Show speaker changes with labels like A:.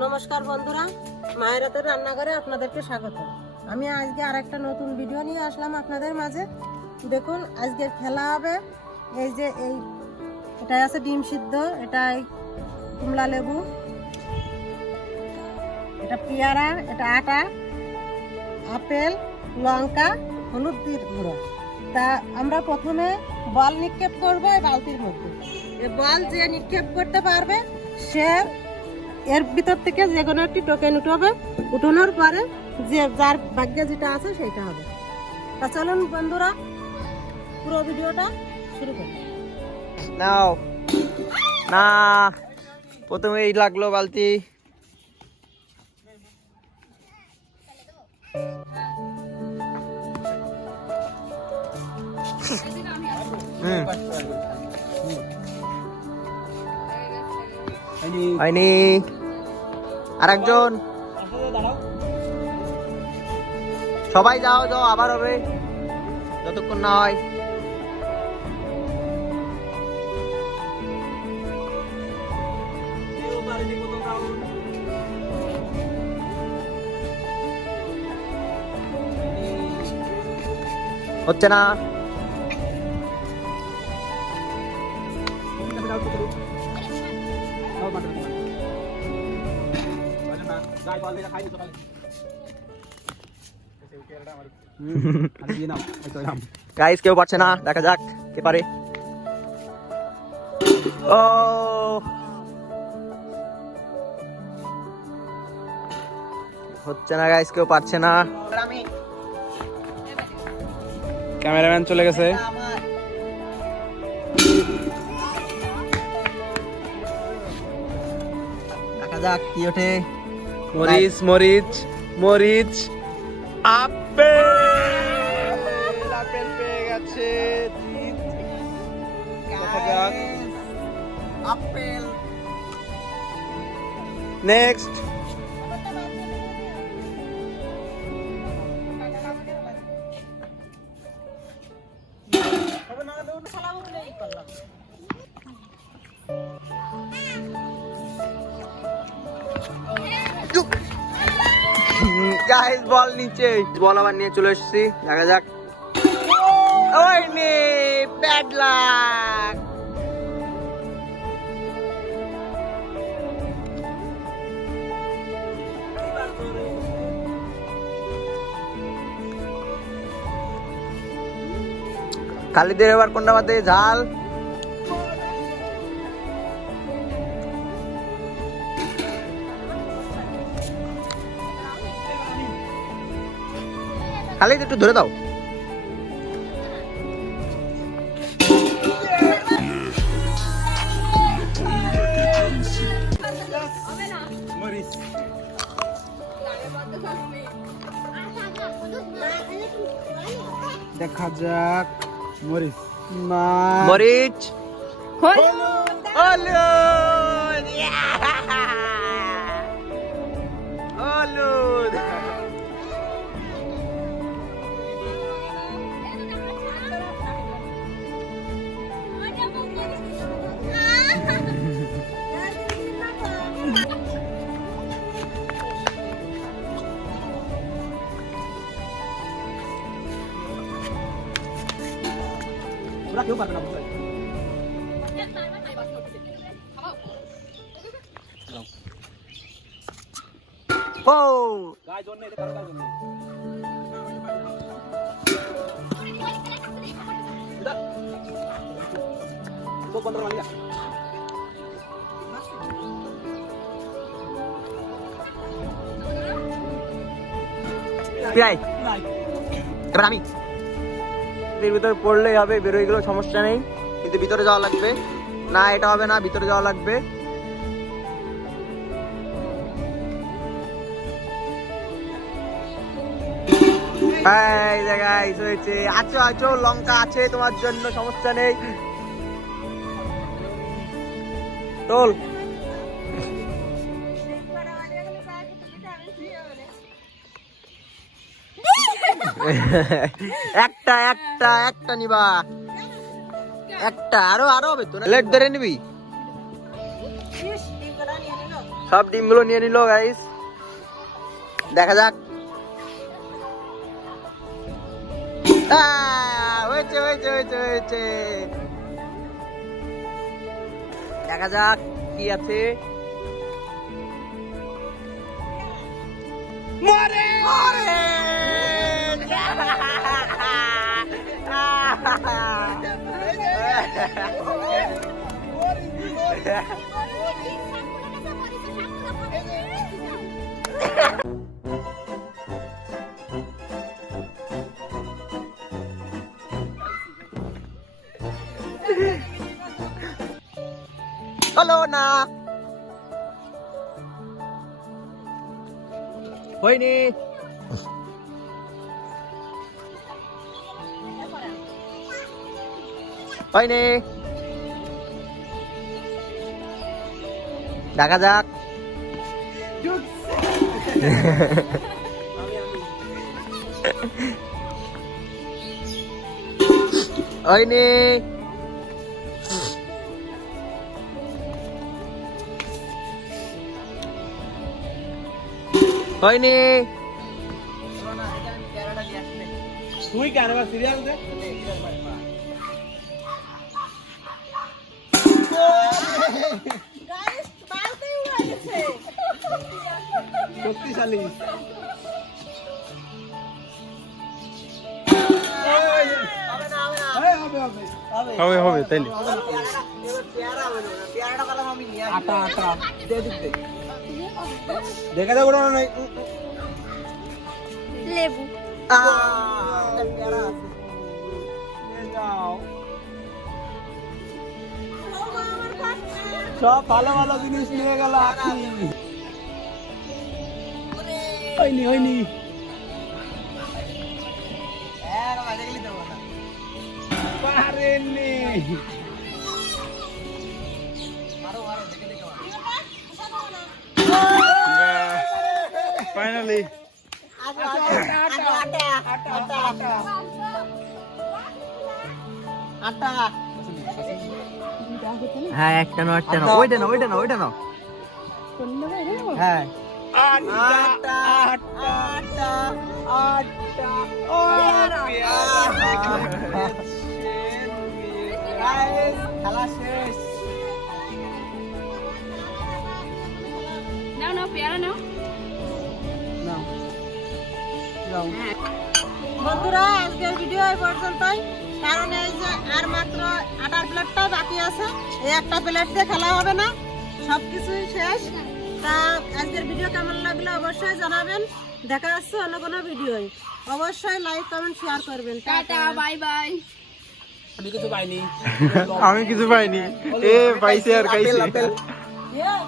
A: নমস্কার বন্ধুরা, মায়ের হাতের রান্নাঘরে আপনাদেরকে স্বাগত। আমি আজকে আর একটা নতুন ভিডিও নিয়ে আসলাম আপনাদের মাঝে। দেখুন, আজকে খেলা হবে। এই যে এই এটা আছে ডিম সিদ্ধ এটা কুমড়া লেবু। এটা পেয়ারা, এটা আটা, আপেল, লঙ্কা, হলুদ গুঁড়ো। তা আমরা প্রথমে বল নিক্ষেপ করব এই বালতির মধ্যে। বল যে নিক্ষেপ করতে পারবে, সে এর ভিতর থেকে যে কোনো একটি টোকেন উঠাবে। উঠানোর পরে যে যার ভাগ্যে যেটা আছে সেটা হবে। তা চলুন বন্ধুরা পুরো ভিডিওটা শুরু করি।
B: নাও। না প্রথমে এই লাগল বালতি। হুম, হয়নি। আর একজন সবাই যাও যাও আবার হবে। যতক্ষণ না হয়। হচ্ছে না। গাইস কেউ পারছে না? দেখা যাক কে পারে। ও! হচ্ছে না গাইস কেউ পারছে না।
C: ক্যামেরাম্যান চলে গেছে।
B: দেখা যাক কি ওঠে।
C: মরিচ মরিচ মরিচ আপেল। আপেল পেয়ে গেছে।
B: আপেল।
C: নেক্সট
B: গাইস বল নিচে। বল আবার নিয়ে চলে এসেছি দেখা যাক। ওই নে ব্যাড লাক খালিদের এবার কোনটা বাদে? ঝাল। খালিদ একটু ধরে দাও।
C: দেখা যাক মরিচ। না
B: মরিচ। হলুদ। Yeah! হলুদ।
C: ওরা কেউ পারবে না বুঝলে
B: ও
C: গায়ে জন্য এটা কারও কারও নেই তো পনেরো মালিকা
B: প্রায় এবার আমি এর ভিতরে পড়লেই হবে, বেরোয় গেলেও সমস্যা নেই। কিন্তু ভিতরে যাওয়া লাগবে। না, এটা হবে না, ভিতরে যাওয়া লাগবে। আছো আছো, লঙ্কা আছে, তোমার জন্য সমস্যা নেই। টোল একটা একটা একটা নিবা। একটা, আরও আরও হবে তো লেট ধরে নিবি। সব ডিমগুলো নিয়ে নিল গাইস দেখা যাক। হয়েছে হয়েছে হয়েছে হয়েছে। দেখা যাক কি আছে। মরে! মরে! হলো না হয়নি হয়নি দেখা যাক হয়নি হয়নি
C: তুই কেন সিরিয়াল দে শক্তিশালী। হবে হবে
B: তাইলে।
C: আটা আটা দেখে দে কোনো
D: লেবু।
C: সব ভালো ভালো জিনিস নিয়ে গেল আখি। হয়নি হয়নি। পারেননি।
B: ফাইনালি হ্যাঁ একটা না একটা না ওইটা না ওইটা না ওইটা না হ্যাঁ।
C: আটা আটা আটা খেলা শেষ
D: নাও নাও পেয়ারা নাও।
A: বন্ধুরা আজকের ভিডিও এই পর্যন্তই। কারণ এই যে আর মাত্র আটার প্লেটটা বাকি আছে। এই একটা প্লেট দিয়ে খেলা হবে না। সব কিছুই শেষ। তা আজকের ভিডিও কেমন লাগল অবশ্যই জানাবেন। দেখা আসছে অন্য কোনো ভিডিওই অবশ্যই লাইক কমেন্ট শেয়ার করবেন।
D: টাটা। বাই বাই
C: আমি কিছু পাইনি।
B: আমি কিছু পাইনি। এ পাইছে আর খাইছে।
A: Yeah,